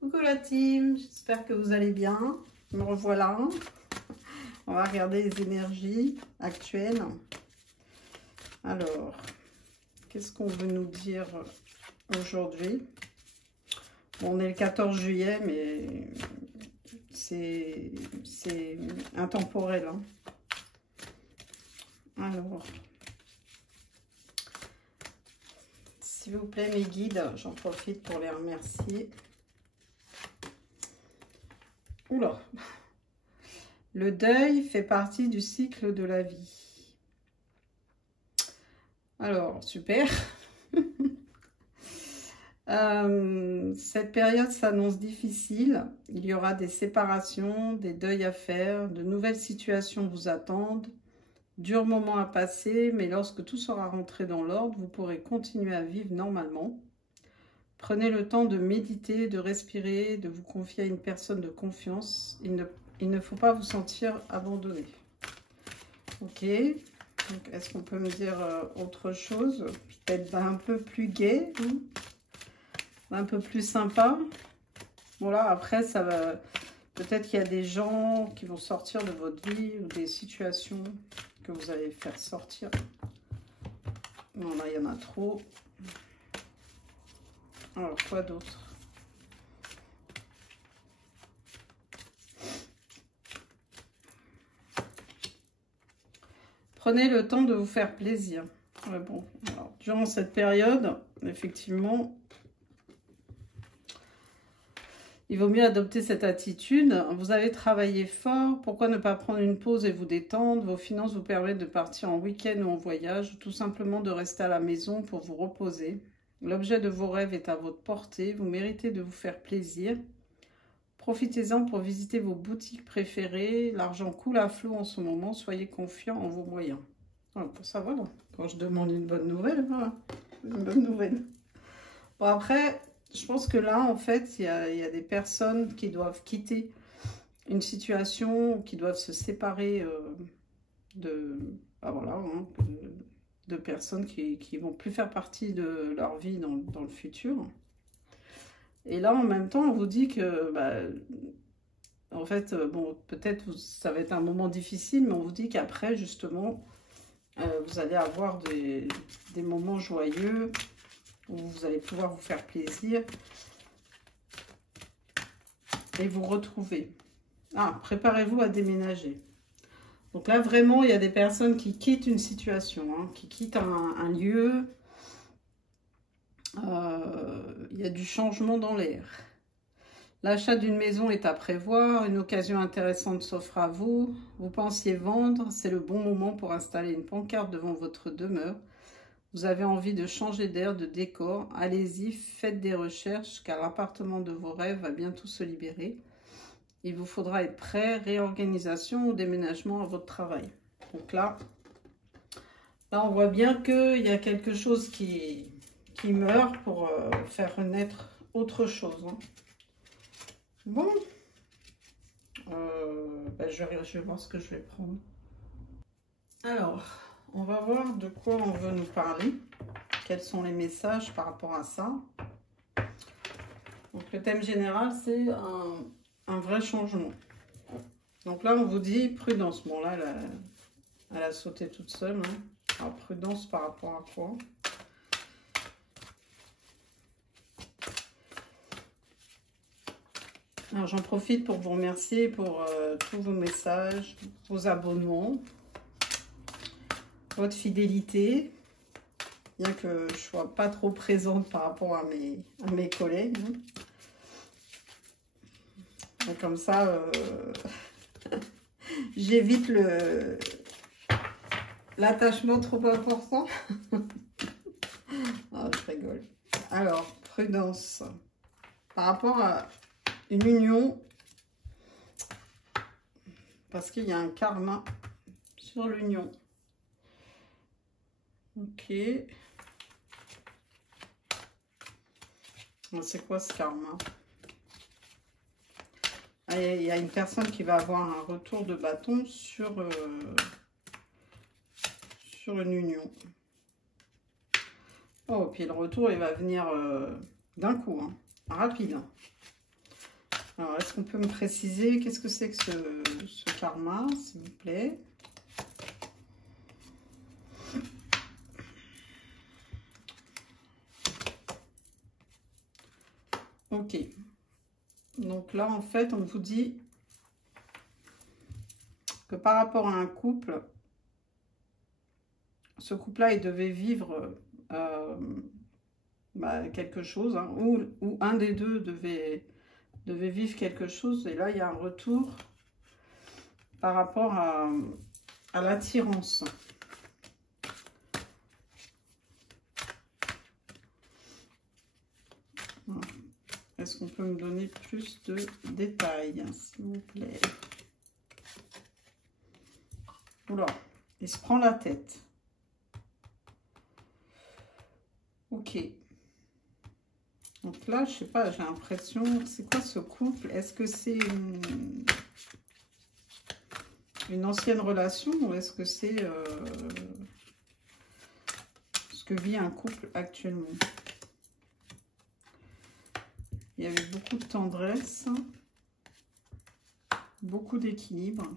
Coucou la team, j'espère que vous allez bien. Me revoilà. On va regarder les énergies actuelles. Alors, qu'est-ce qu'on veut nous dire aujourd'hui? Bon, on est le 14 juillet, mais c'est intemporel. Hein. Alors, s'il vous plaît, mes guides, j'en profite pour les remercier. Oula! Le deuil fait partie du cycle de la vie. Alors, super. Cette période s'annonce difficile. Il y aura des séparations, des deuils à faire, de nouvelles situations vous attendent, durs moments à passer, mais lorsque tout sera rentré dans l'ordre, vous pourrez continuer à vivre normalement. Prenez le temps de méditer, de respirer, de vous confier à une personne de confiance. Il ne faut pas vous sentir abandonné. Ok. Est-ce qu'on peut me dire autre chose? Peut-être un peu plus gai, un peu plus sympa. Voilà, après, ça va. Peut-être qu'il y a des gens qui vont sortir de votre vie ou des situations que vous allez faire sortir. Non, là, il y en a trop. Alors, quoi d'autre? Prenez le temps de vous faire plaisir. Ouais, bon, alors, durant cette période, effectivement, il vaut mieux adopter cette attitude. Vous avez travaillé fort. Pourquoi ne pas prendre une pause et vous détendre? Vos finances vous permettent de partir en week-end ou en voyage, ou tout simplement de rester à la maison pour vous reposer. L'objet de vos rêves est à votre portée. Vous méritez de vous faire plaisir. Profitez-en pour visiter vos boutiques préférées. L'argent coule à flot en ce moment. Soyez confiants en vos moyens. Voilà, pour ça, voilà. Quand je demande une bonne nouvelle, voilà. Une bonne nouvelle. Bon, après, je pense que là, en fait, il y a des personnes qui doivent quitter une situation, qui doivent se séparer voilà, hein, de personnes qui ne vont plus faire partie de leur vie dans le futur. Et là, en même temps, on vous dit que, en fait, bon, peut-être ça va être un moment difficile, mais on vous dit qu'après, justement, vous allez avoir des moments joyeux où vous allez pouvoir vous faire plaisir et vous retrouver. Ah, préparez-vous à déménager. Donc là, vraiment, il y a des personnes qui quittent une situation, hein, qui quittent un lieu. Il y a du changement dans l'air. L'achat d'une maison est à prévoir, une occasion intéressante s'offre à vous. Vous pensiez vendre, c'est le bon moment pour installer une pancarte devant votre demeure. Vous avez envie de changer d'air, de décor. Allez-y, faites des recherches car l'appartement de vos rêves va bientôt se libérer. Il vous faudra être prêt, réorganisation ou déménagement à votre travail. Donc là on voit bien qu'il y a quelque chose qui meurt pour faire renaître autre chose. Hein. Bon, je vais voir ce que je vais prendre. Alors, on va voir de quoi on veut nous parler. Quels sont les messages par rapport à ça. Donc, le thème général, c'est un vrai changement. Donc là, on vous dit prudence. Bon, là, elle a sauté toute seule. Hein. Alors, prudence par rapport à quoi? Alors, j'en profite pour vous remercier pour tous vos messages, vos abonnements, votre fidélité. Bien que je ne sois pas trop présente par rapport à mes collègues. Et comme ça, j'évite l'attachement trop important. Ah, je rigole. Alors, prudence. Par rapport à une union, parce qu'il y a un karma sur l'union. Ok. C'est quoi ce karma? Ah, il y a une personne qui va avoir un retour de bâton sur une union. Oh, puis le retour, il va venir d'un coup, hein, rapide. Alors, est-ce qu'on peut me préciser qu'est-ce que c'est que ce karma, s'il vous plaît? Ok. Donc là, en fait, on vous dit que par rapport à un couple, ce couple-là, il devait vivre quelque chose, hein, ou un des deux devait vivre quelque chose. Et là, il y a un retour par rapport à l'attirance. Est-ce qu'on peut me donner plus de détails, hein, s'il vous plaît? Oula, il se prend la tête. Ok. Donc là, je sais pas, j'ai l'impression... C'est quoi ce couple? Est-ce que c'est une ancienne relation ou est-ce que c'est ce que vit un couple actuellement? Il y avait beaucoup de tendresse, beaucoup d'équilibre.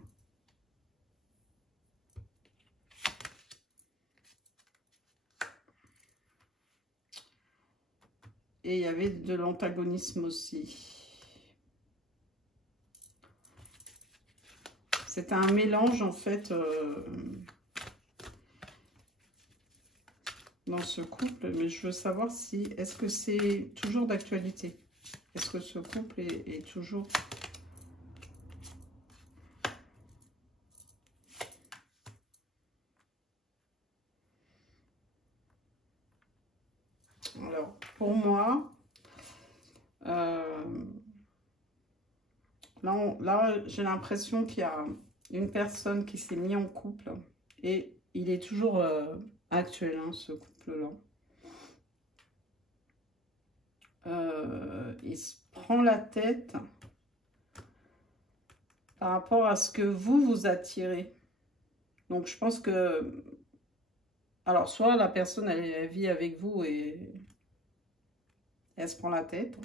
Et il y avait de l'antagonisme aussi. C'est un mélange, en fait, dans ce couple. Mais je veux savoir si... Est-ce que c'est toujours d'actualité? Est-ce que ce couple est toujours... Alors, pour moi, là j'ai l'impression qu'il y a une personne qui s'est mise en couple et il est toujours actuel, hein, ce couple-là. Il se prend la tête par rapport à ce que vous attirez. Donc, je pense que... Alors, soit la personne, elle vit avec vous et elle se prend la tête.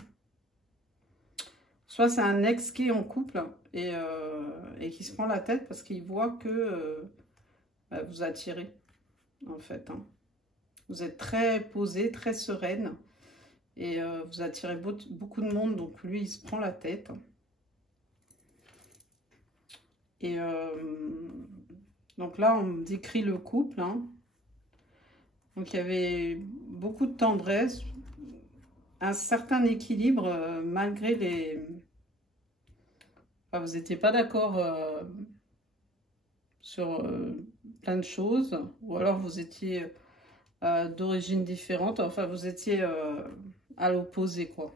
Soit c'est un ex qui est en couple et qui se prend la tête parce qu'il voit que vous attirez, en fait. Hein. Vous êtes très posée, très sereine et vous attirez beaucoup de monde. Donc, lui, il se prend la tête. Et donc là, on décrit le couple. Hein. Donc, il y avait beaucoup de tendresse, un certain équilibre malgré les... Enfin, vous n'étiez pas d'accord sur plein de choses, ou alors vous étiez d'origine différente, enfin, vous étiez à l'opposé, quoi.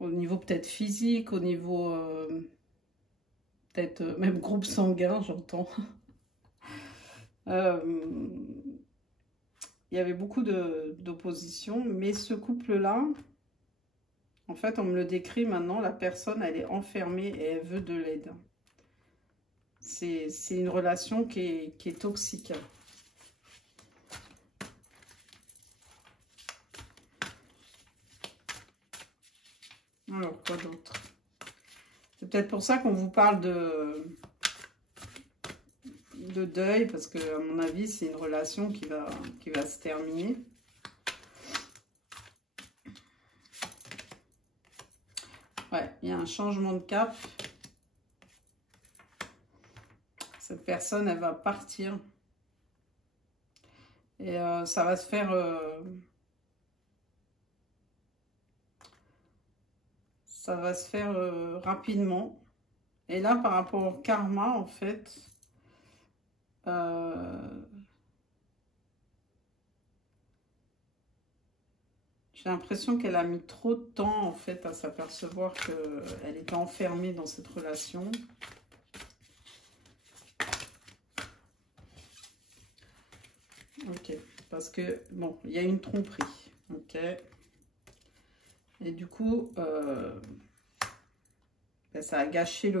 Au niveau peut-être physique, au niveau peut-être même groupe sanguin, j'entends. Il y avait beaucoup d'opposition, mais ce couple-là, en fait, on me le décrit maintenant, la personne, elle est enfermée et elle veut de l'aide. C'est une relation qui est toxique. Alors, quoi d'autre? C'est peut-être pour ça qu'on vous parle de deuil, parce que, à mon avis, c'est une relation qui va se terminer. Ouais, il y a un changement de cap. Cette personne, elle va partir. Et ça va se faire... ça va se faire rapidement. Et là, par rapport au karma, en fait... j'ai l'impression qu'elle a mis trop de temps, en fait, à s'apercevoir qu'elle était enfermée dans cette relation. Ok, parce que, bon, il y a une tromperie, ok. Et du coup, ben, ça a gâché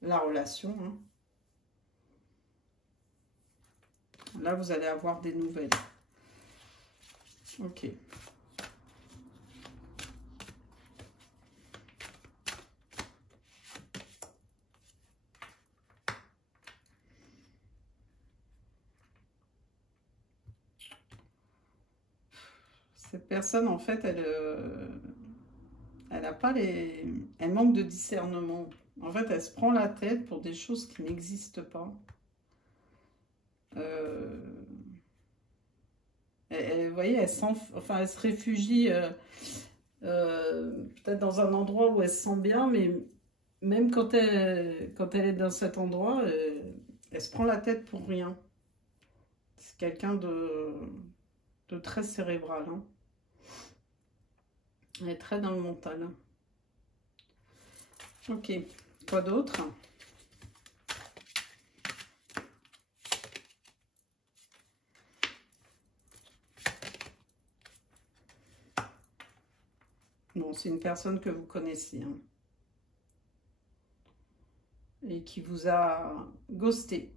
la relation. Hein. Là, vous allez avoir des nouvelles. Ok. Cette personne, en fait, elle a pas les... Elle manque de discernement. En fait, elle se prend la tête pour des choses qui n'existent pas. Vous voyez, enfin, elle se réfugie peut-être dans un endroit où elle se sent bien, mais même quand elle est dans cet endroit, elle se prend la tête pour rien. C'est quelqu'un de très cérébral. Hein. Elle est très dans le mental. Ok, quoi d'autre? Bon, c'est une personne que vous connaissez. Hein, et qui vous a ghosté.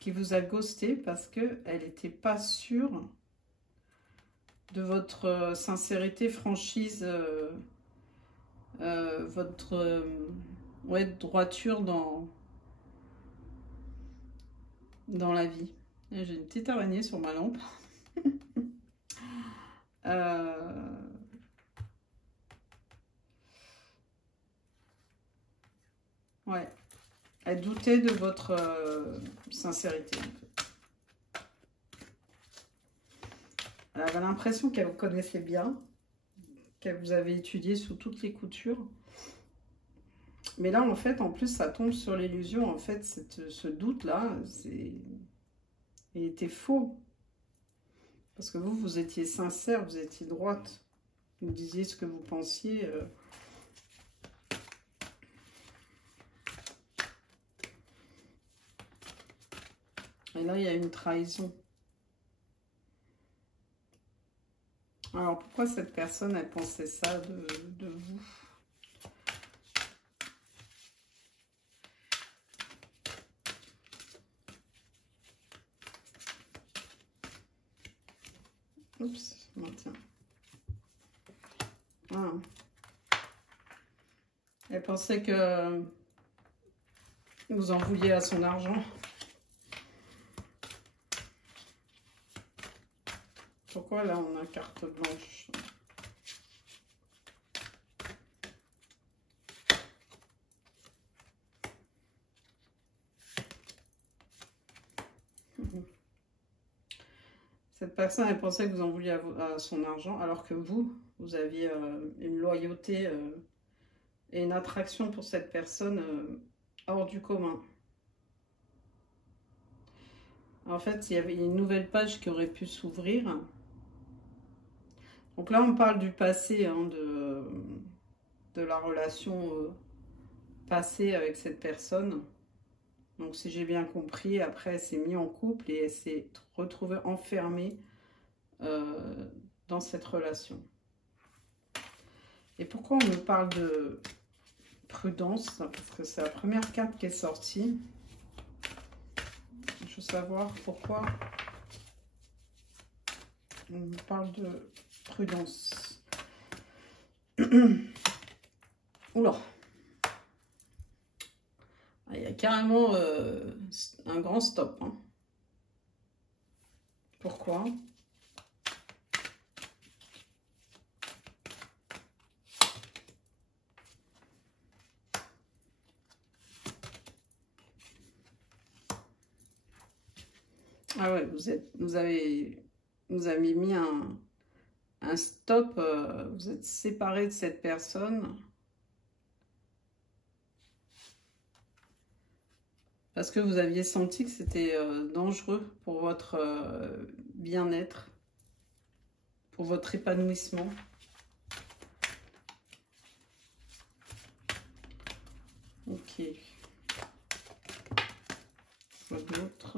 Qui vous a ghosté parce qu'elle n'était pas sûre de votre sincérité, franchise, votre ouais, droiture dans la vie. J'ai une petite araignée sur ma lampe. Ouais. Elle doutait de votre sincérité. En fait. Elle avait l'impression qu'elle vous connaissait bien, qu'elle vous avait étudié sous toutes les coutures. Mais là, en fait, en plus, ça tombe sur l'illusion. En fait, ce doute-là, il était faux. Parce que vous, vous étiez sincère, vous étiez droite. Vous disiez ce que vous pensiez. Et là, il y a une trahison. Alors, pourquoi cette personne, elle pensait ça de vous? Oups, tiens. Ah. Elle pensait que vous en vouliez à son argent. Pourquoi là on a carte blanche? Cette personne, elle pensait que vous en vouliez à son argent, alors que vous aviez une loyauté et une attraction pour cette personne hors du commun. En fait, il y avait une nouvelle page qui aurait pu s'ouvrir. Donc là, on parle du passé, hein, de la relation passée avec cette personne. Donc si j'ai bien compris, après elle s'est mise en couple et elle s'est retrouvée enfermée dans cette relation. Et pourquoi on me parle de prudence? Parce que c'est la première carte qui est sortie. Je veux savoir pourquoi on me parle de prudence. Oula! Il y a carrément un grand stop. Hein. Pourquoi? Ah ouais, vous avez mis un stop, vous êtes séparé de cette personne. Parce que vous aviez senti que c'était dangereux pour votre bien-être, pour votre épanouissement. Ok. Quoi d'autre?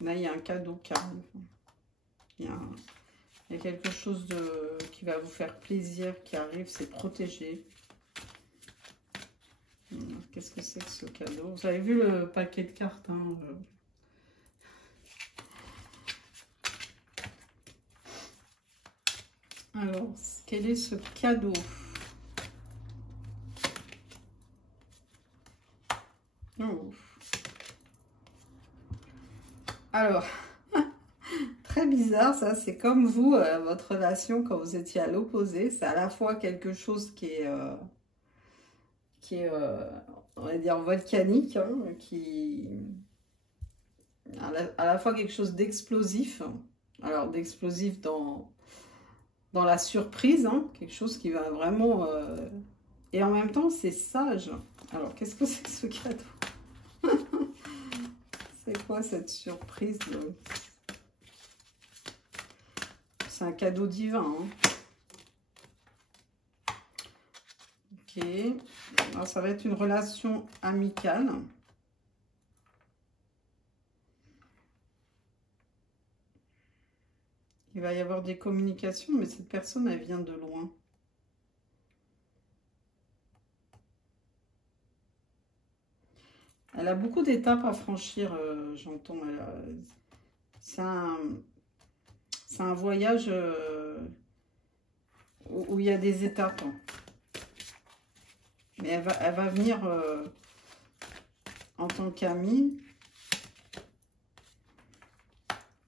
Là, il y a un cadeau qui arrive. Il y a quelque chose qui va vous faire plaisir qui arrive, c'est protégé. Qu'est-ce que c'est que ce cadeau? Vous avez vu le paquet de cartes, hein, Alors, quel est ce cadeau? Oh. Alors, très bizarre ça, c'est comme vous, votre relation quand vous étiez à l'opposé, c'est à la fois quelque chose on va dire, volcanique, hein, à la fois quelque chose d'explosif, alors d'explosif dans la surprise, hein, quelque chose qui va vraiment... et en même temps, c'est sage. Alors, qu'est-ce que c'est que ce cadeau? C'est quoi cette surprise? C'est un cadeau divin. Hein. Ok. Alors, ça va être une relation amicale. Il va y avoir des communications, mais cette personne, elle vient de loin. Elle a beaucoup d'étapes à franchir, j'entends. C'est un voyage où il y a des étapes. Mais elle va venir en tant qu'amie.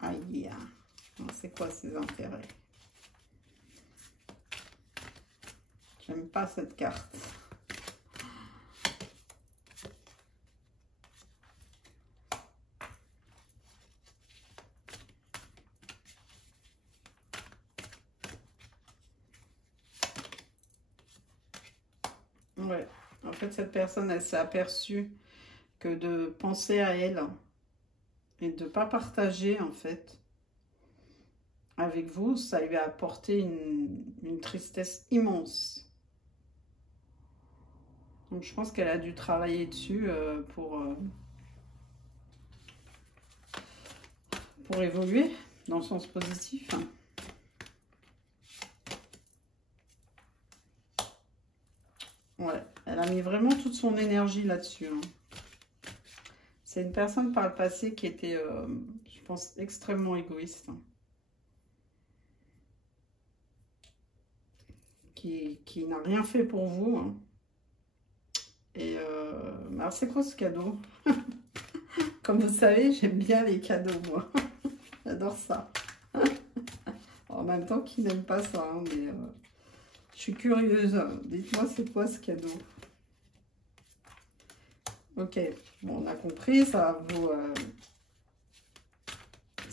Aïe, c'est quoi ses intérêts? J'aime pas cette carte. Ouais, en fait, cette personne, elle s'est aperçue que de penser à elle et de ne pas partager, en fait, avec vous, ça lui a apporté une tristesse immense. Donc, je pense qu'elle a dû travailler dessus pour évoluer dans le sens positif. Ouais, elle a mis vraiment toute son énergie là-dessus. Hein. C'est une personne par le passé qui était, je pense, extrêmement égoïste. Hein. Qui n'a rien fait pour vous. Hein. Et alors c'est quoi ce cadeau? Comme vous savez, j'aime bien les cadeaux, moi. J'adore ça. En même temps, qui n'aime pas ça, hein, mais je suis curieuse. Dites-moi, c'est quoi ce cadeau? Ok, bon, on a compris, ça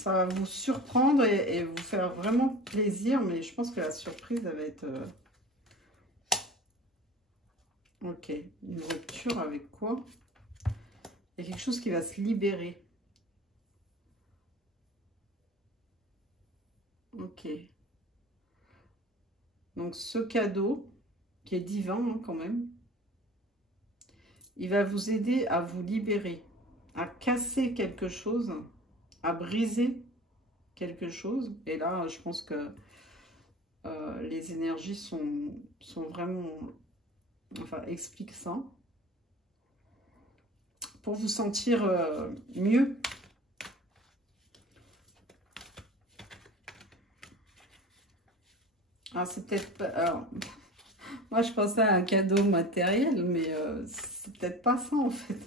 va vous surprendre et vous faire vraiment plaisir, mais je pense que la surprise, elle va être... Ok, une rupture avec quoi? Il y a quelque chose qui va se libérer. Ok. Donc ce cadeau, qui est divin hein, quand même, il va vous aider à vous libérer, à casser quelque chose, à briser quelque chose. Et là, je pense que les énergies sont vraiment... Enfin, expliquent ça. Pour vous sentir mieux. Ah, c'est peut-être pas... Alors, moi, je pensais à un cadeau matériel, mais c'est peut-être pas ça, en fait.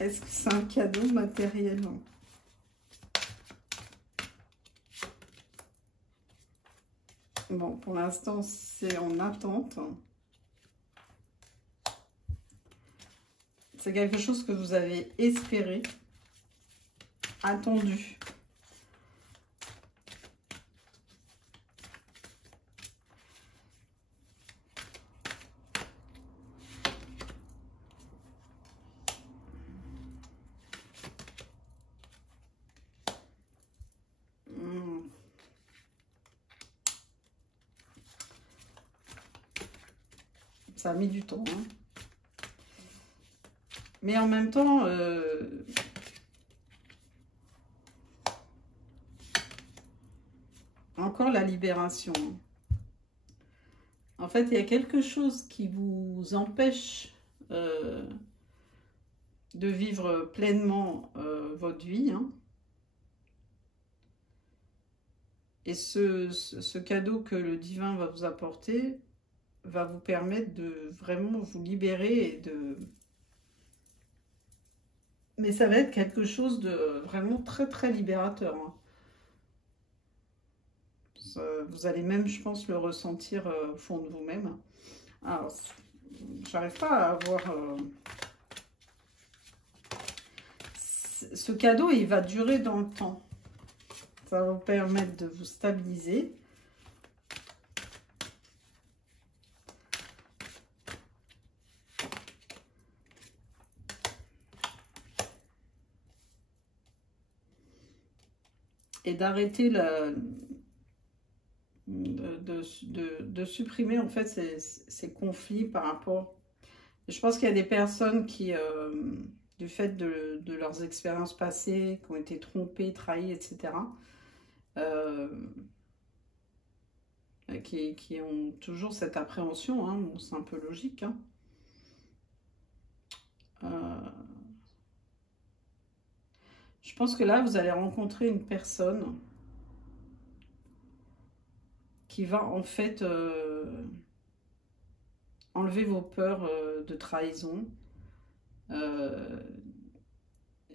Est-ce que c'est un cadeau matériel? Bon, pour l'instant, c'est en attente. C'est quelque chose que vous avez espéré, attendu. Ça a mis du temps. Hein. Mais en même temps, encore la libération. En fait, il y a quelque chose qui vous empêche de vivre pleinement votre vie. Hein. Et ce cadeau que le divin va vous apporter va vous permettre de vraiment vous libérer et de... Mais ça va être quelque chose de vraiment très très libérateur, hein. Vous allez même, je pense, le ressentir au fond de vous-même. Alors, j'arrive pas à avoir... Ce cadeau, il va durer dans le temps. Ça va vous permettre de vous stabiliser. Et d'arrêter de supprimer en fait ces conflits par rapport... Je pense qu'il y a des personnes qui, du fait de leurs expériences passées, qui ont été trompées, trahies, etc., qui ont toujours cette appréhension, hein, bon, c'est un peu logique, hein. Je pense que là, vous allez rencontrer une personne qui va en fait enlever vos peurs de trahison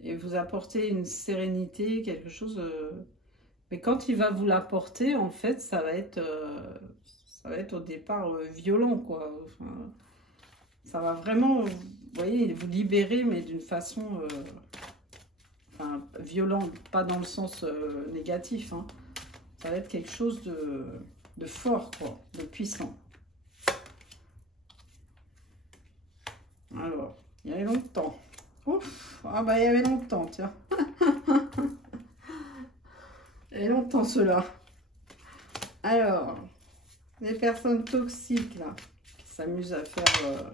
et vous apporter une sérénité, quelque chose... Mais quand il va vous l'apporter, en fait, ça va être au départ violent, quoi. Enfin, ça va vraiment, vous voyez, vous libérer, mais d'une façon enfin, violente, pas dans le sens négatif, hein. Ça va être quelque chose de fort, quoi, de puissant. Alors, il y avait longtemps. Ouf, ah bah il y avait longtemps, tiens. Il y avait longtemps cela. Alors, les personnes toxiques, là, qui s'amusent à faire...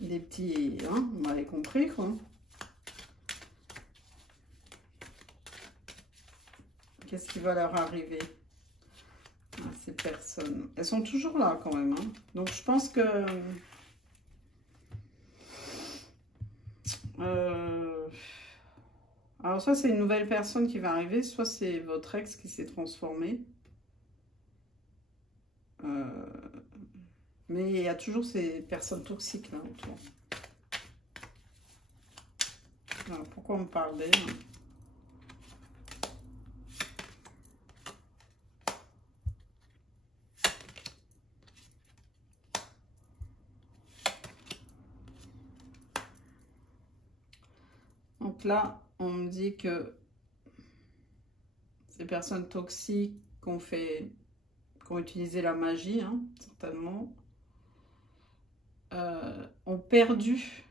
des petits... Hein, vous m'avez compris, quoi. Qu'est-ce qui va leur arriver à ces personnes? Elles sont toujours là, quand même, hein. Donc, je pense que... alors, soit c'est une nouvelle personne qui va arriver, soit c'est votre ex qui s'est transformé. Mais il y a toujours ces personnes toxiques là autour. Alors, pourquoi on me parle d'elle? Donc là, on me dit que ces personnes toxiques qui ont utilisé la magie, hein, certainement, ont perdu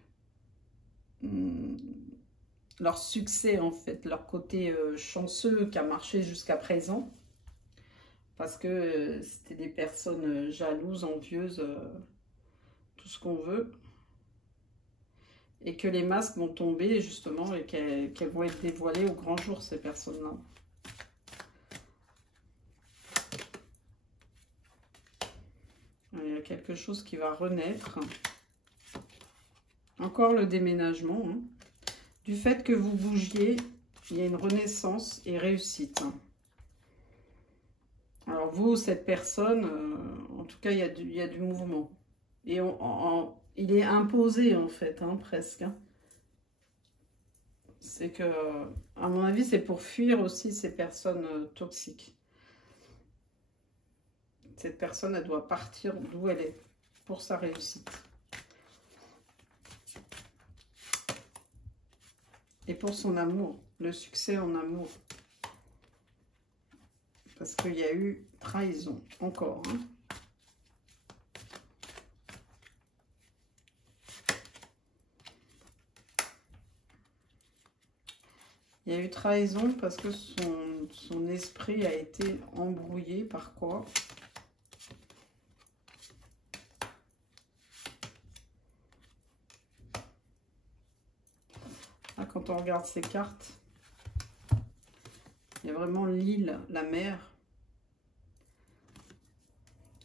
leur succès, en fait, leur côté chanceux qui a marché jusqu'à présent. Parce que c'était des personnes jalouses, envieuses, tout ce qu'on veut. Et que les masques vont tomber, justement, et qu'elles vont être dévoilées au grand jour, ces personnes-là. Il y a quelque chose qui va renaître. Encore le déménagement, hein. Du fait que vous bougiez, il y a une renaissance et réussite. Alors vous, cette personne, en tout cas, il y a du mouvement. Et il est imposé, en fait, hein, presque. Hein. C'est que, à mon avis, c'est pour fuir aussi ces personnes toxiques. Cette personne, elle doit partir d'où elle est pour sa réussite. Et pour son amour, le succès en amour. Parce qu'il y a eu trahison, encore. Hein. Il y a eu trahison parce que son esprit a été embrouillé par quoi? Là, quand on regarde ces cartes, il y a vraiment l'île, la mer.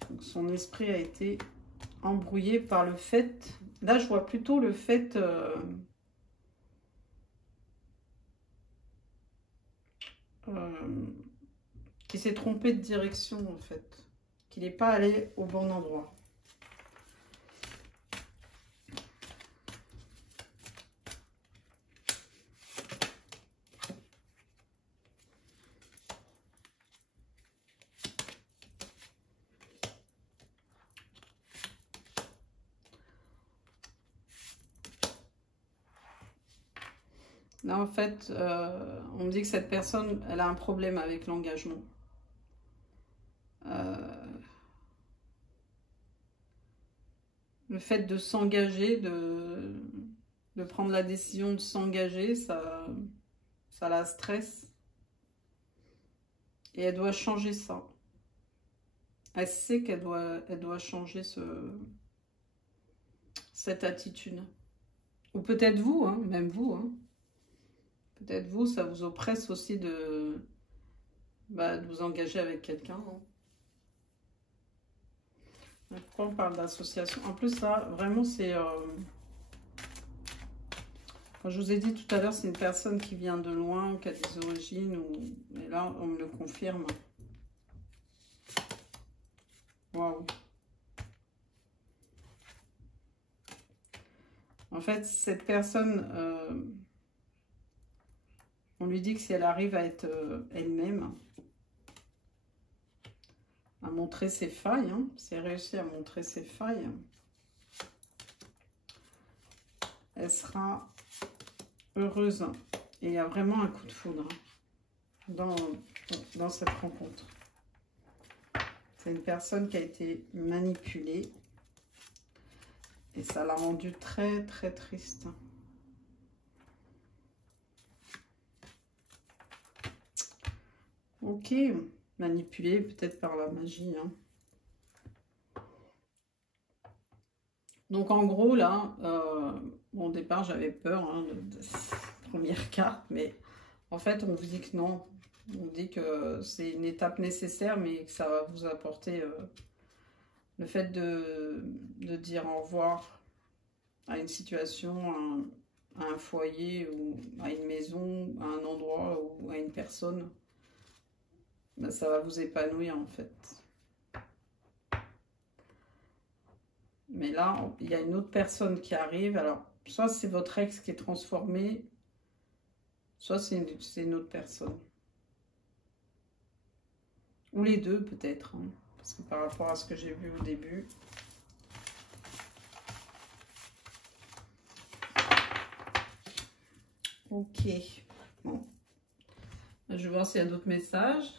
Donc, son esprit a été embrouillé par le fait... Là, je vois plutôt le fait qui s'est trompé de direction en fait, qu'il n'est pas allé au bon endroit. Là, en fait, on me dit que cette personne, elle a un problème avec l'engagement. Le fait de s'engager, de prendre la décision de s'engager, ça la stresse. Et elle doit changer ça. Elle sait qu'elle doit changer cette attitude. Ou peut-être vous, hein, même vous, hein. Peut-être vous, ça vous oppresse aussi de vous engager avec quelqu'un. Hein. Pourquoi on parle d'association? En plus, là, vraiment, c'est... Quand je vous ai dit tout à l'heure, c'est une personne qui vient de loin, qui a des origines. Et là, on me le confirme. Waouh. En fait, cette personne... on lui dit que si elle arrive à être elle-même, à montrer ses failles, hein, si elle réussit à montrer ses failles, elle sera heureuse. Et il y a vraiment un coup de foudre dans cette rencontre. C'est une personne qui a été manipulée et ça l'a rendue très très triste. Ok, manipulé peut-être par la magie. Hein. Donc en gros là, au départ j'avais peur hein, de cette première carte, mais en fait on vous dit que non. On dit que c'est une étape nécessaire, mais que ça va vous apporter le fait de dire au revoir à une situation, à un foyer, ou à une maison, à un endroit, ou à une personne. Ben, ça va vous épanouir en fait. Mais là, il y a une autre personne qui arrive. Alors, soit c'est votre ex qui est transformé, soit c'est une autre personne. Ou les deux peut-être. Hein, parce que par rapport à ce que j'ai vu au début. Ok. Bon. Je vais voir s'il y a d'autres messages.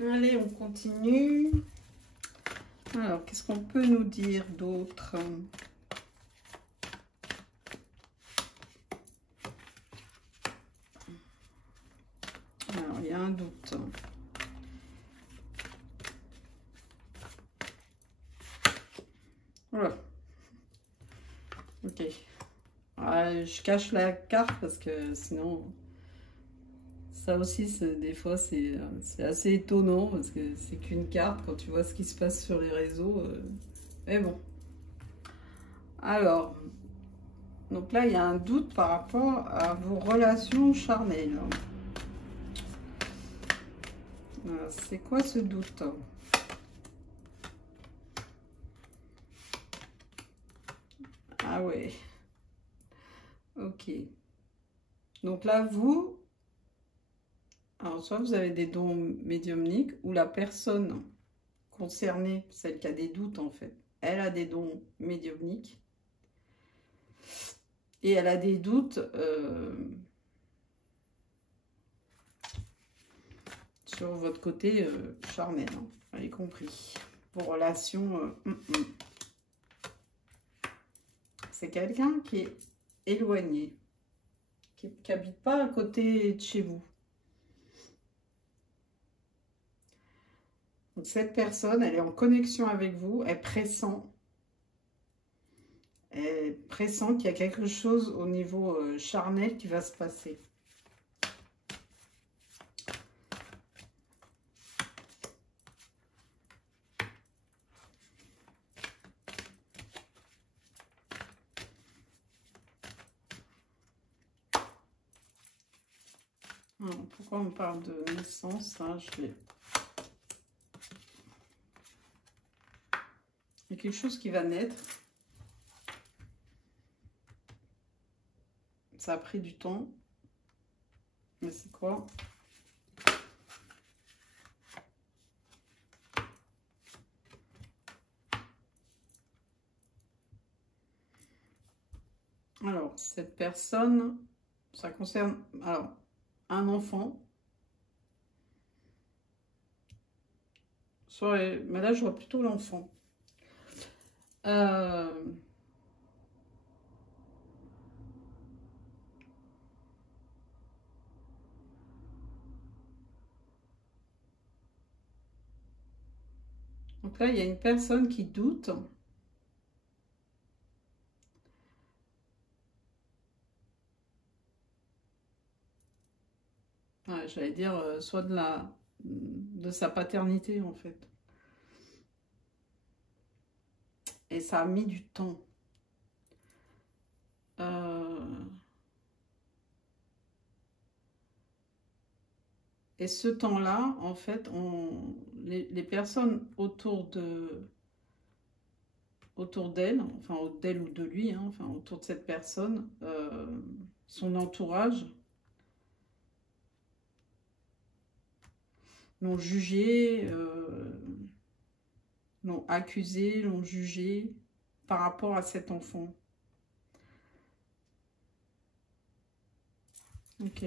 Allez, on continue. Alors, qu'est-ce qu'on peut nous dire d'autre? Alors, il y a un doute. Voilà. Ok. Je cache la carte parce que sinon... Ça aussi, des fois, c'est assez étonnant parce que c'est qu'une carte quand tu vois ce qui se passe sur les réseaux. Mais bon. Alors, donc là, il y a un doute par rapport à vos relations charnelles. C'est quoi ce doute? Ah ouais. Ok. Donc là, vous... Alors, soit vous avez des dons médiumniques, ou la personne concernée, celle qui a des doutes en fait, elle a des dons médiumniques. Et elle a des doutes sur votre côté charnel, hein, vous avez compris. Vos relations... C'est quelqu'un qui est éloigné, qui n'habite pas à côté de chez vous. Donc, cette personne, elle est en connexion avec vous, elle pressent qu'il y a quelque chose au niveau charnel qui va se passer. Alors, pourquoi on parle de naissance, hein, je vais... Il y a quelque chose qui va naître. Ça a pris du temps. Mais c'est quoi? Alors, cette personne, ça concerne alors un enfant. Mais là, je vois plutôt l'enfant. Donc là, il y a une personne qui doute. Ouais, j'allais dire soit de sa paternité, en fait. Et ça a mis du temps. Et ce temps-là, en fait, les personnes autour d'elle, enfin d'elle ou de lui, hein, enfin autour de cette personne, son entourage, l'ont jugé, l'ont accusé, l'ont jugé par rapport à cet enfant. Ok.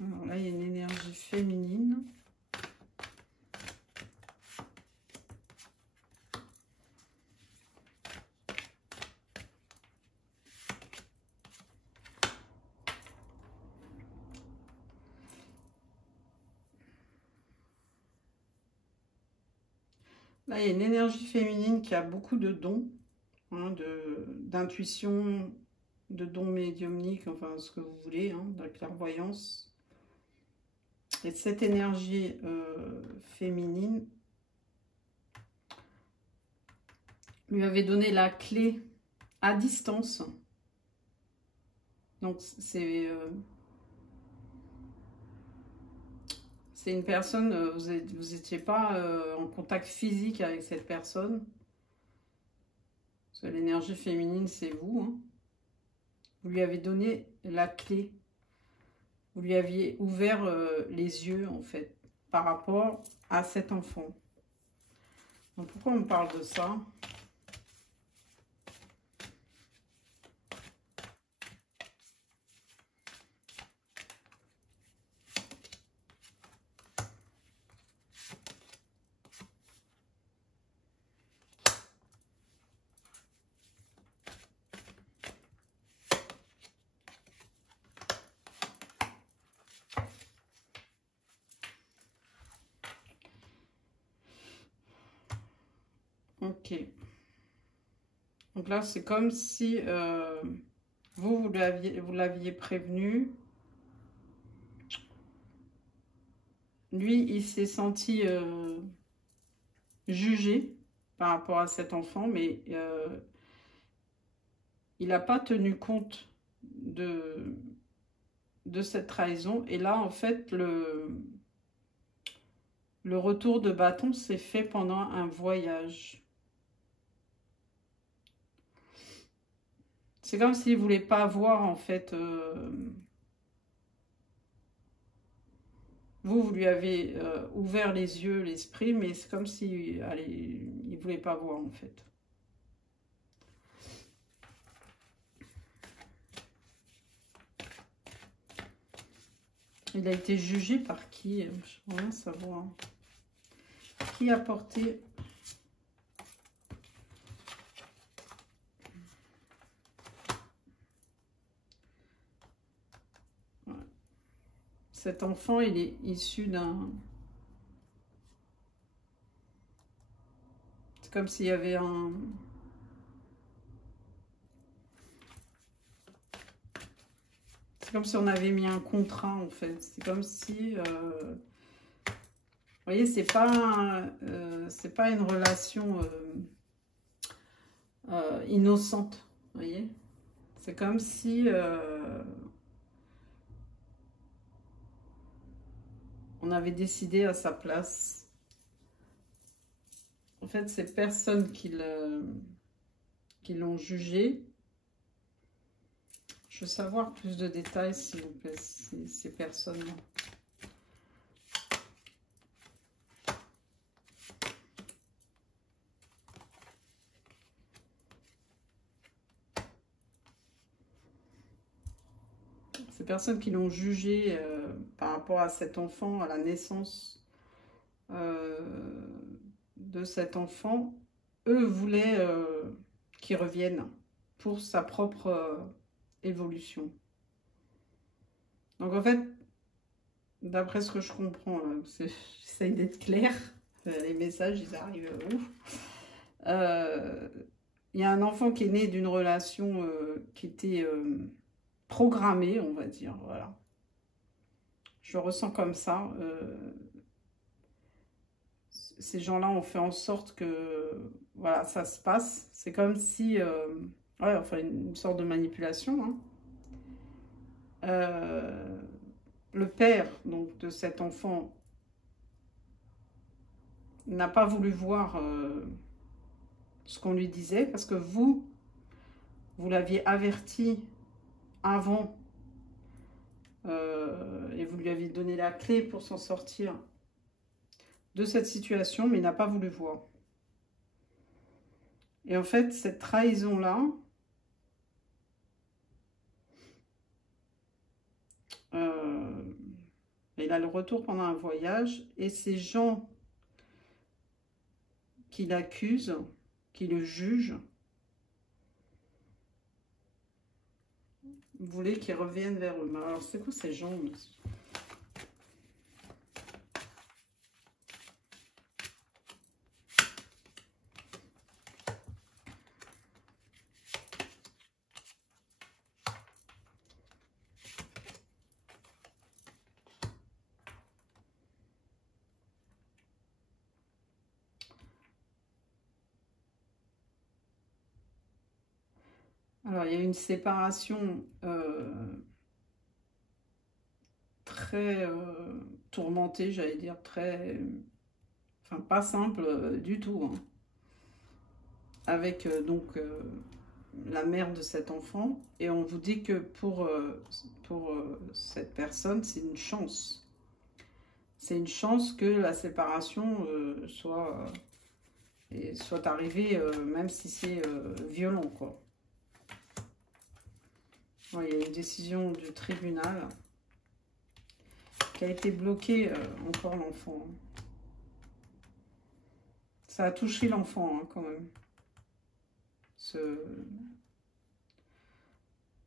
Alors là, il y a une énergie féminine. Là, il y a une énergie féminine qui a beaucoup de dons, hein, d'intuition, de dons médiumniques, enfin ce que vous voulez, hein, de la clairvoyance. Et cette énergie féminine lui avait donné la clé à distance. Donc c'est une personne, vous n'étiez pas en contact physique avec cette personne. Parce que l'énergie féminine, c'est vous. Hein. Vous lui avez donné la clé. Vous lui aviez ouvert les yeux, en fait, par rapport à cet enfant. Donc, pourquoi on parle de ça ? Ok. Donc là, c'est comme si vous l'aviez prévenu. Lui, il s'est senti jugé par rapport à cet enfant, mais il n'a pas tenu compte de cette trahison. Et là, en fait, le retour de bâton s'est fait pendant un voyage. C'est comme s'il ne voulait pas voir, en fait... vous lui avez ouvert les yeux, l'esprit, mais c'est comme si, allez, il ne voulait pas voir, en fait. Il a été jugé par qui? Je veux rien savoir. Qui a porté... Cet enfant, il est issu d'un... C'est comme s'il y avait un... C'est comme si on avait mis un contrat, en fait. C'est comme si... Vous voyez, c'est pas une relation innocente, vous voyez. C'est comme si on avait décidé à sa place. En fait, ces personnes qui l'ont jugé. Je veux savoir plus de détails, s'il vous plaît, ces personnes-là. Ces personnes qui l'ont jugé par rapport à cet enfant, à la naissance de cet enfant, eux voulaient qu'il revienne pour sa propre évolution. Donc en fait, d'après ce que je comprends, j'essaye d'être claire, les messages ils arrivent ouf. Il y a un enfant qui est né d'une relation qui était programmée, on va dire, voilà. Je le ressens comme ça. Ces gens-là ont fait en sorte que voilà, ça se passe. C'est comme si, ouais, enfin une sorte de manipulation, hein. Le père donc, de cet enfant n'a pas voulu voir ce qu'on lui disait parce que vous l'aviez averti avant et vous lui aviez donné la clé pour s'en sortir de cette situation, mais il n'a pas voulu voir. Et en fait, cette trahison-là, il a le retour pendant un voyage, et ces gens qui l'accusent, qui le jugent, voulaient qu'il revienne vers eux. Alors, c'est quoi ces gens ? Alors, il y a une séparation très tourmentée, j'allais dire, très... Enfin, pas simple du tout, hein. Avec donc la mère de cet enfant. Et on vous dit que pour cette personne, c'est une chance. C'est une chance que la séparation soit arrivée, même si c'est violent, quoi. Ouais, il y a une décision du tribunal qui a été bloquée, encore l'enfant. Ça a touché l'enfant, hein, quand même.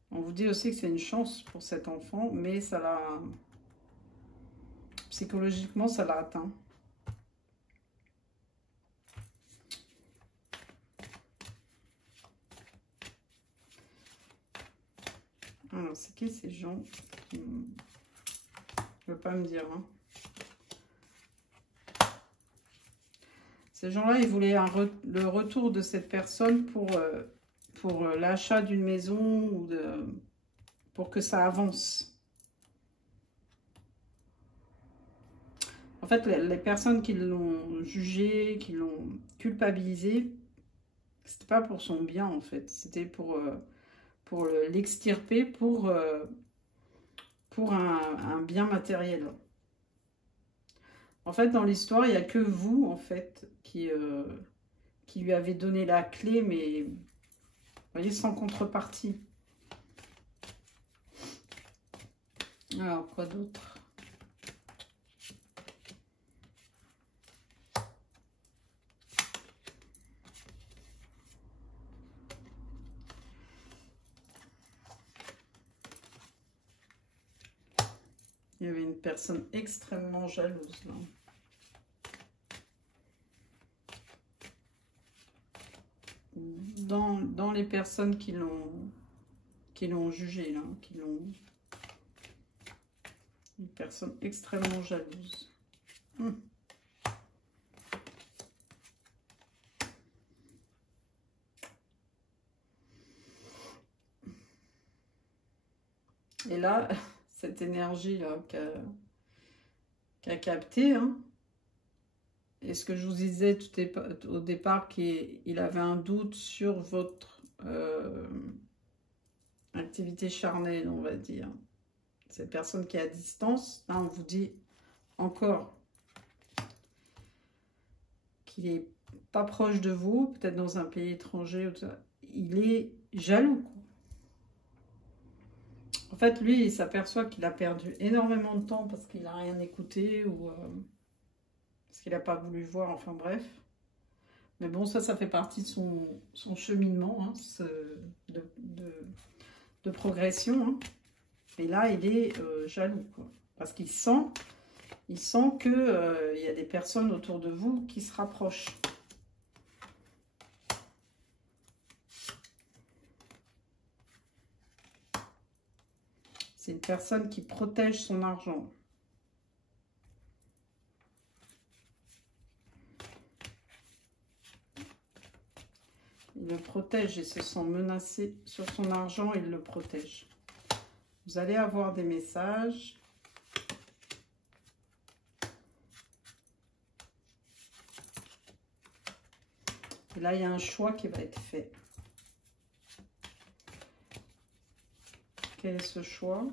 On vous dit aussi que c'est une chance pour cet enfant, mais ça l'a... Psychologiquement, ça l'a atteint. Alors, c'est qui ces gens qui... Je ne veux pas me dire, hein. Ces gens-là, ils voulaient le retour de cette personne pour l'achat d'une maison ou pour que ça avance. En fait, les personnes qui l'ont jugé, qui l'ont culpabilisé, c'était pas pour son bien, en fait. C'était pour l'extirper, pour un bien matériel. En fait, dans l'histoire, il n'y a que vous, en fait, qui lui avez donné la clé, mais, vous voyez, sans contrepartie. Alors, quoi d'autre ? Il y avait une personne extrêmement jalouse, là. Dans les personnes qui l'ont jugé, là, une personne extrêmement jalouse. Et là, cette énergie qu'a capté, hein, et ce que je vous disais au départ, qu'il avait un doute sur votre activité charnelle, on va dire. Cette personne qui est à distance, là on vous dit encore qu'il est pas proche de vous, peut-être dans un pays étranger, il est jaloux. En fait, lui, il s'aperçoit qu'il a perdu énormément de temps parce qu'il n'a rien écouté ou parce qu'il n'a pas voulu voir, enfin bref. Mais bon, ça fait partie de son cheminement hein, de progression. Hein. Et là, il est jaloux, quoi, parce qu'il sent qu'il y a des personnes autour de vous qui se rapprochent. C'est une personne qui protège son argent. Il le protège et se sent menacé sur son argent, il le protège. Vous allez avoir des messages. Et là, il y a un choix qui va être fait. Quel est ce choix?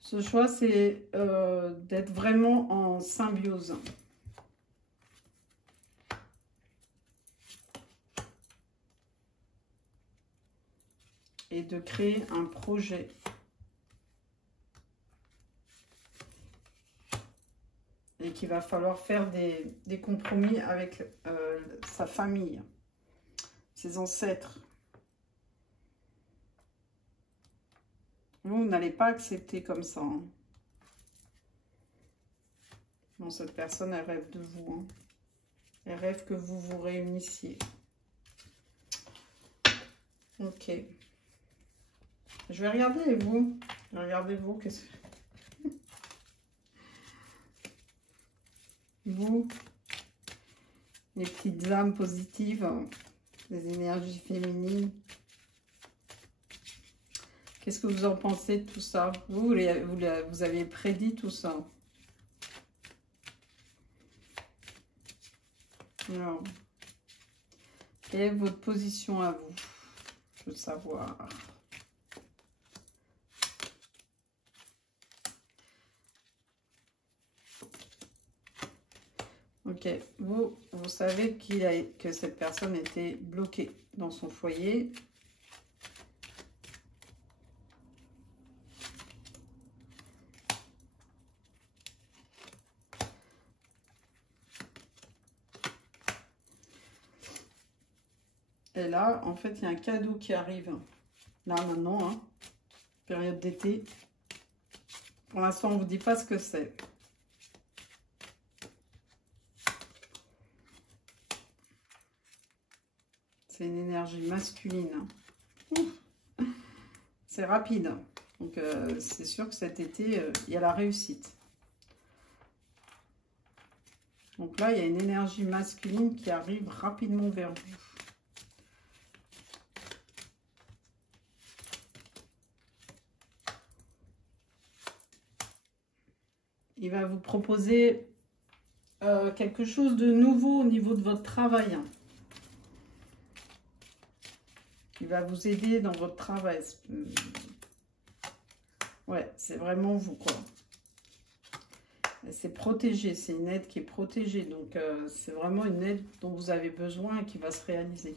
Ce choix, c'est d'être vraiment en symbiose. Et de créer un projet. Et qu'il va falloir faire des compromis avec sa famille, ses ancêtres. Vous n'allez pas accepter comme ça. Hein. Non, cette personne, elle rêve de vous. Hein. Elle rêve que vous vous réunissiez. Ok. Je vais regarder vous. Regardez vous. Qu'est-ce que... Vous, les petites âmes positives, les énergies féminines. Qu'est-ce que vous en pensez de tout ça? Vous avez prédit tout ça? Alors, quelle est votre position à vous? Je veux savoir. Ok, vous savez que cette personne était bloquée dans son foyer. Et là, en fait, il y a un cadeau qui arrive. Là, maintenant, hein, période d'été. Pour l'instant, on ne vous dit pas ce que c'est. C'est une énergie masculine. C'est rapide. Donc, c'est sûr que cet été, il y a la réussite. Donc là, il y a une énergie masculine qui arrive rapidement vers vous. Il va vous proposer quelque chose de nouveau au niveau de votre travail. Il va vous aider dans votre travail. Ouais, c'est vraiment vous, quoi. C'est protégé, c'est une aide qui est protégée. Donc, c'est vraiment une aide dont vous avez besoin et qui va se réaliser.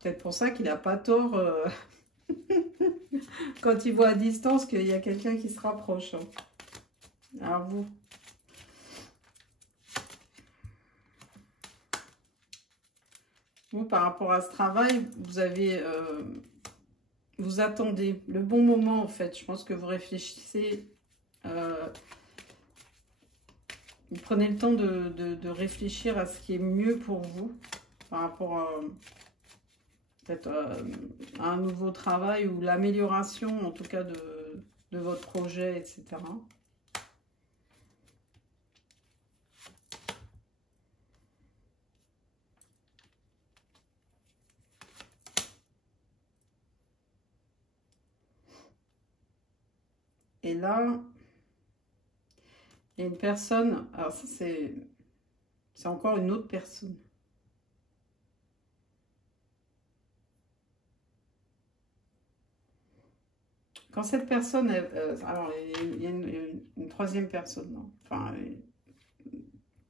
Peut-être pour ça qu'il n'a pas tort quand il voit à distance qu'il y a quelqu'un qui se rapproche. Hein. Alors, vous, par rapport à ce travail, vous avez... vous attendez le bon moment, en fait. Je pense que vous réfléchissez... vous prenez le temps de réfléchir à ce qui est mieux pour vous par rapport à peut-être à un nouveau travail ou l'amélioration en tout cas de votre projet, etc. Et là, il y a une personne. Alors ça, c'est encore une autre personne. Quand cette personne, alors il y a une troisième personne, non, enfin,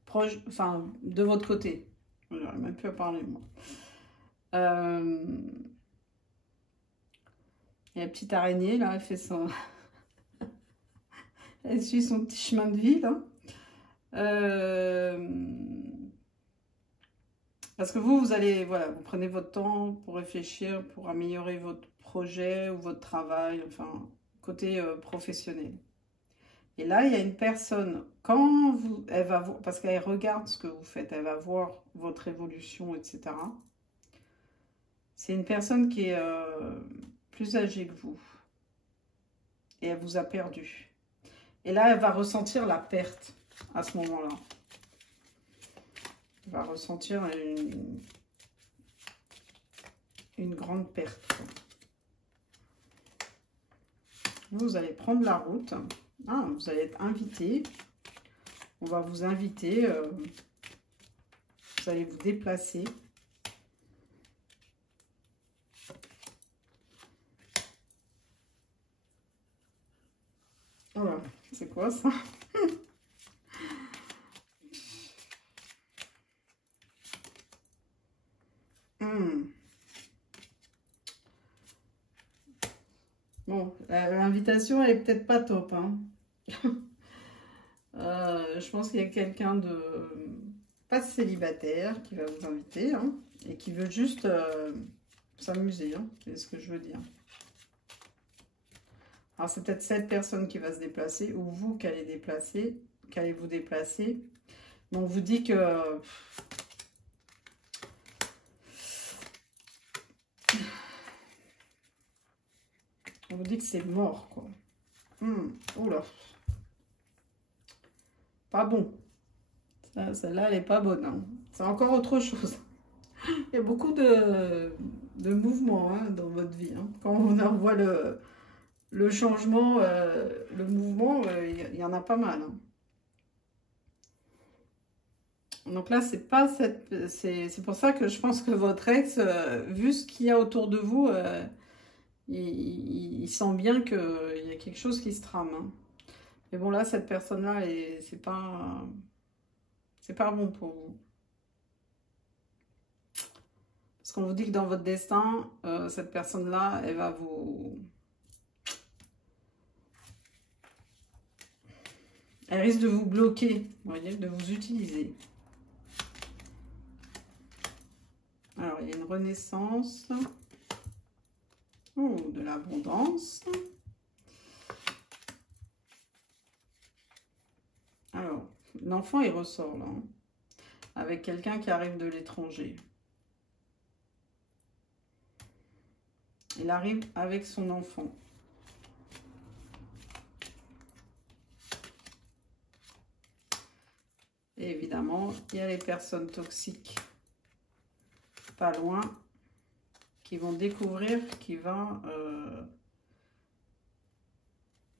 proche, enfin, de votre côté. J'aurais même plus à parler, moi. Il y a une petite araignée, là, elle fait son... elle suit son petit chemin de vie, là. Parce que vous allez, voilà, vous prenez votre temps pour réfléchir, pour améliorer votre projet ou votre travail, enfin, côté professionnel. Et là, il y a une personne, quand vous, elle va voir, parce qu'elle regarde ce que vous faites, elle va voir votre évolution, etc. C'est une personne qui est plus âgée que vous. Et elle vous a perdu. Et là, elle va ressentir la perte à ce moment-là. Elle va ressentir une grande perte. Vous allez prendre la route. Ah, vous allez être invité. On va vous inviter. Vous allez vous déplacer. Voilà, c'est quoi ça? Bon, l'invitation, elle est peut-être pas top, hein. Je pense qu'il y a quelqu'un de pas célibataire qui va vous inviter, hein, et qui veut juste s'amuser, hein, c'est ce que je veux dire. Alors, c'est peut-être cette personne qui va se déplacer, ou vous qui allez vous déplacer. Mais on vous dit que... on vous dit que c'est mort, quoi. Oula. Pas bon. Celle-là, elle n'est pas bonne, hein. C'est encore autre chose. Il y a beaucoup de mouvements, hein, dans votre vie, hein. Quand on voit le changement, le mouvement, il y en a pas mal, hein. Donc là, c'est pas cette... C'est pour ça que je pense que votre ex, vu ce qu'il y a autour de vous, il sent bien qu'il y a quelque chose qui se trame, hein. Mais bon, là, cette personne-là, c'est pas bon pour vous. Parce qu'on vous dit que dans votre destin, cette personne-là, elle va vous... Elle risque de vous bloquer, vous voyez, de vous utiliser. Alors, il y a une renaissance. Oh, de l'abondance. Alors, l'enfant, il ressort là, hein, avec quelqu'un qui arrive de l'étranger. Il arrive avec son enfant. Et évidemment, il y a les personnes toxiques pas loin qui vont découvrir les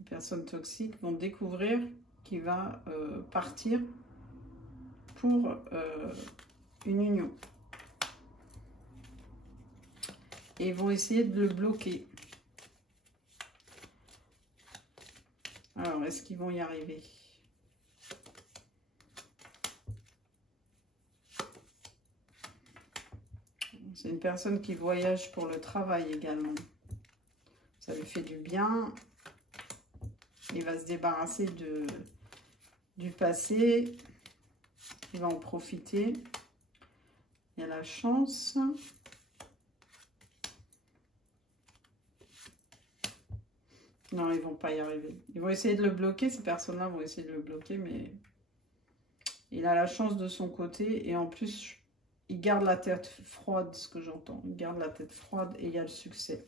personnes toxiques vont découvrir qu'il va partir pour une union. Et ils vont essayer de le bloquer. Alors, est-ce qu'ils vont y arriver? C'est une personne qui voyage pour le travail également. Ça lui fait du bien. Il va se débarrasser du passé. Il va en profiter. Il y a la chance. Non, ils ne vont pas y arriver. Ils vont essayer de le bloquer. Ces personnes-là vont essayer de le bloquer, mais il a la chance de son côté. Et en plus, il garde la tête froide, ce que j'entends. Il garde la tête froide et il y a le succès.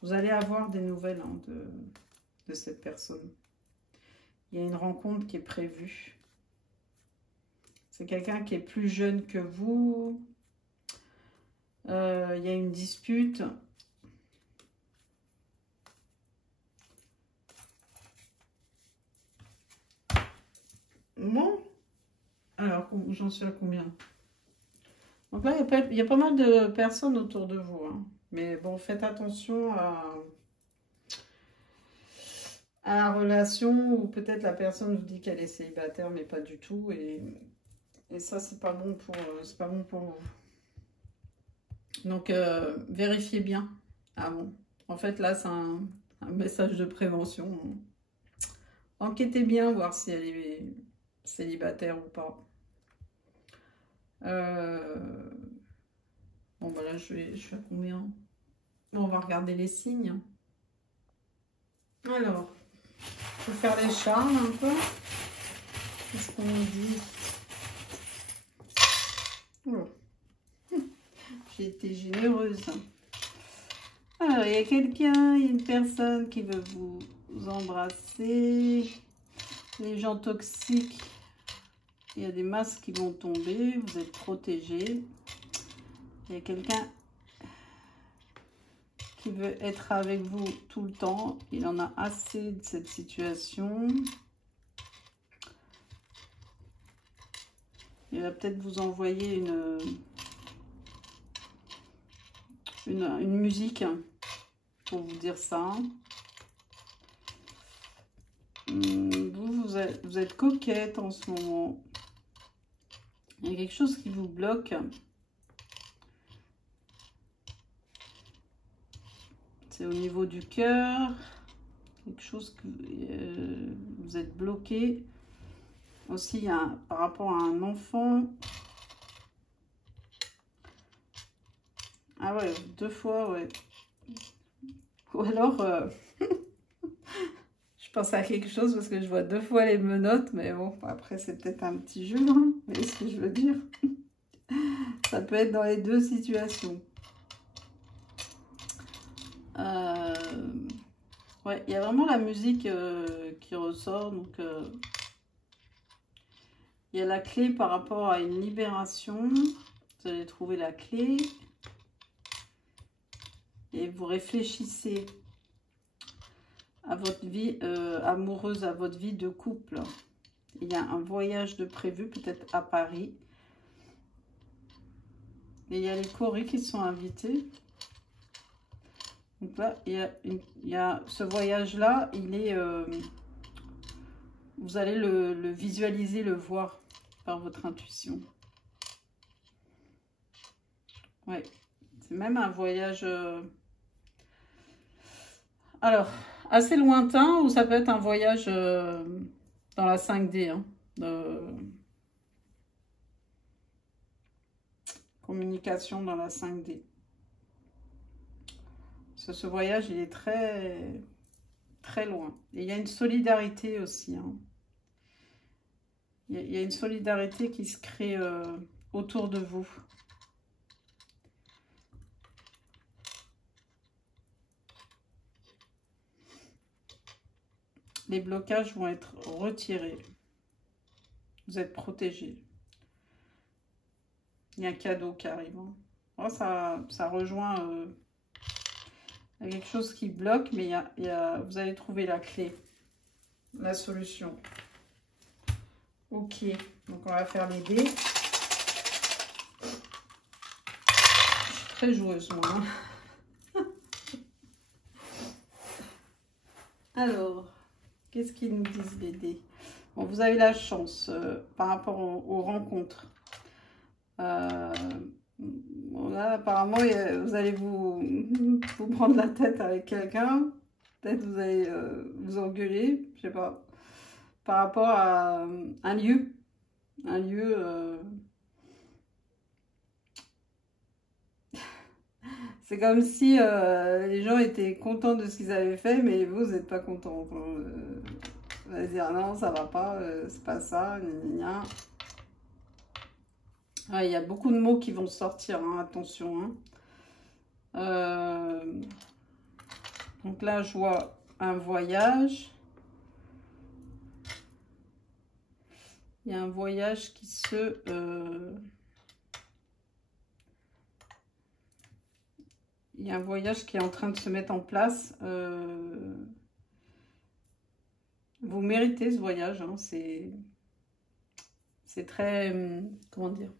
Vous allez avoir des nouvelles, hein, de cette personne. Il y a une rencontre qui est prévue. C'est quelqu'un qui est plus jeune que vous. Il y a une dispute. Alors, j'en suis à combien? Donc là, il y a pas mal de personnes autour de vous, hein. Mais bon, faites attention à la relation où peut-être la personne vous dit qu'elle est célibataire, mais pas du tout. Et ça, c'est pas bon c'est pas bon pour vous. Donc, vérifiez bien avant. En fait, là, c'est un message de prévention. Enquêtez bien, voir si elle est célibataire ou pas. Bon, bah là, je suis à combien? On va regarder les signes. Alors, il faut faire les charmes un peu. Qu'est-ce qu'on nous dit? Oh. J'ai été généreuse. Alors, il y a quelqu'un, il y a une personne qui veut vous embrasser. Les gens toxiques, il y a des masques qui vont tomber. Vous êtes protégés. Il y a quelqu'un qui veut être avec vous tout le temps. Il en a assez de cette situation. Il va peut-être vous envoyer une musique pour vous dire ça. Vous êtes coquette en ce moment. Il y a quelque chose qui vous bloque. C'est au niveau du cœur. Quelque chose que vous êtes bloqué. Aussi, par rapport à un enfant. Ah ouais, 2 fois, ouais. Ou alors, je pense à quelque chose parce que je vois 2 fois les menottes. Mais bon, après, c'est peut-être un petit jeu, hein, mais ce que je veux dire. Ça peut être dans les 2 situations. Ouais, il y a vraiment la musique qui ressort. Donc, il y a la clé par rapport à une libération. Vous allez trouver la clé. Et vous réfléchissez à votre vie amoureuse, à votre vie de couple. Il y a un voyage de prévu, peut-être à Paris. Et il y a les choristes qui sont invités. Donc là, il y a ce voyage-là, il est... vous allez le visualiser, le voir par votre intuition. Ouais, c'est même un voyage... alors, assez lointain, ou ça peut être un voyage dans la 5D, hein, communication dans la 5D. Ce voyage, il est très, très loin. Et il y a une solidarité aussi, hein. Il y a une solidarité qui se crée autour de vous. Les blocages vont être retirés. Vous êtes protégés. Il y a un cadeau qui arrive, hein. Oh, ça rejoint... il y a quelque chose qui bloque, mais vous allez trouver la clé, la solution. Ok, donc on va faire les dés. Je suis très joueuse, moi, hein. Alors, qu'est-ce qu'ils nous disent les dés? Bon, vous avez la chance par rapport aux rencontres. Bon, là, apparemment, vous allez vous prendre la tête avec quelqu'un. Peut-être vous allez vous engueuler, je sais pas. Par rapport à un lieu. Un lieu... c'est comme si les gens étaient contents de ce qu'ils avaient fait, mais vous n'êtes pas content. Vous allez dire non, ça va pas, c'est pas ça, gna gna gna. Ouais, il y a beaucoup de mots qui vont sortir, hein, attention, hein. Donc là, je vois un voyage. Il y a un voyage qui se... il y a un voyage qui est en train de se mettre en place. Vous méritez ce voyage, hein, c'est c'est très, comment dire,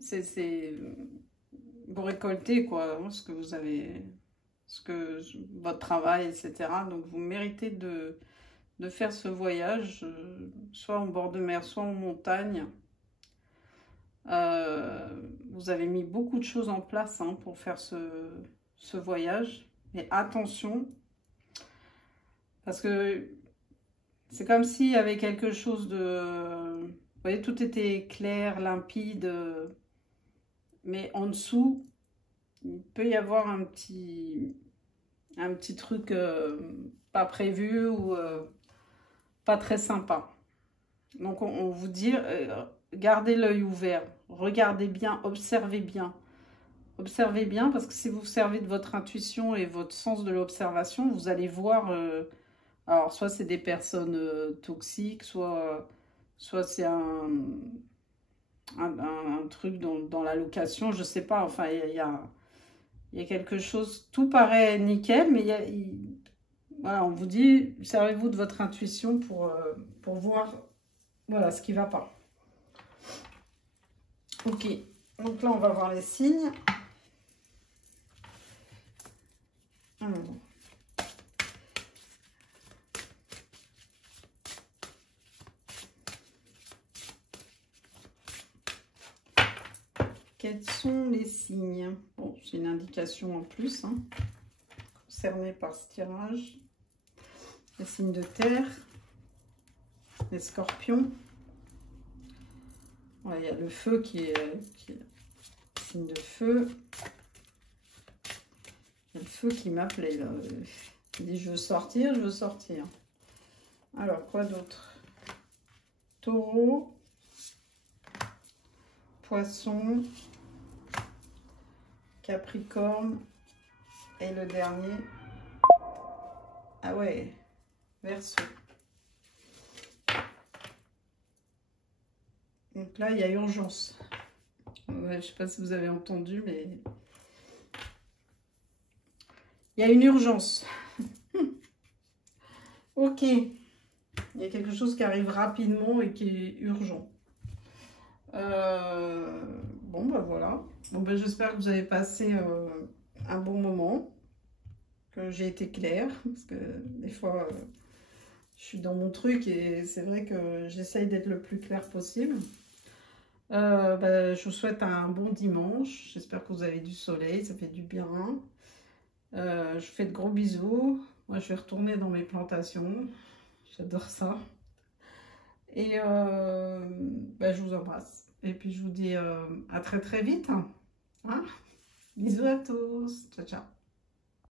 c'est vous récoltez quoi, hein, ce que vous avez, votre travail, etc. Donc vous méritez de faire ce voyage, soit en bord de mer, soit en montagne. Vous avez mis beaucoup de choses en place hein, pour faire ce voyage. Mais attention, parce que c'est comme s'il y avait quelque chose de... Vous voyez, tout était clair, limpide, mais en dessous, il peut y avoir un petit truc pas prévu ou pas très sympa. Donc on vous dit, gardez l'œil ouvert, regardez bien, observez bien. Observez bien parce que si vous servez de votre intuition et votre sens de l'observation, vous allez voir, alors soit c'est des personnes toxiques, soit c'est un truc dans la location, je sais pas, enfin il y a quelque chose, tout paraît nickel, mais voilà, on vous dit, servez-vous de votre intuition pour voir voilà, ce qui va pas. Ok, donc là on va voir les signes. Alors. Quels sont les signes? Bon, c'est une indication en plus, hein, concernés par ce tirage. Les signes de terre, les scorpions. Ouais, il y a le feu qui est signe de feu. Il y a le feu qui m'appelait là. Il dit je veux sortir, je veux sortir. Alors, quoi d'autre? Taureau, Poisson, Capricorne et le dernier. Ah ouais, Verseau. Donc là, il y a urgence. Ouais, je ne sais pas si vous avez entendu, mais il y a une urgence. Ok. Il y a quelque chose qui arrive rapidement et qui est urgent. Bon, bah voilà. Bon, bah, j'espère que vous avez passé un bon moment, que j'ai été claire, parce que des fois, je suis dans mon truc et c'est vrai que j'essaye d'être le plus clair possible. Bah, je vous souhaite un bon dimanche. J'espère que vous avez du soleil, ça fait du bien. Je vous fais de gros bisous. Moi, je vais retourner dans mes plantations. J'adore ça. Et bah, je vous embrasse. Et puis, je vous dis à très très vite. Hein. Bisous à tous. Ciao, ciao.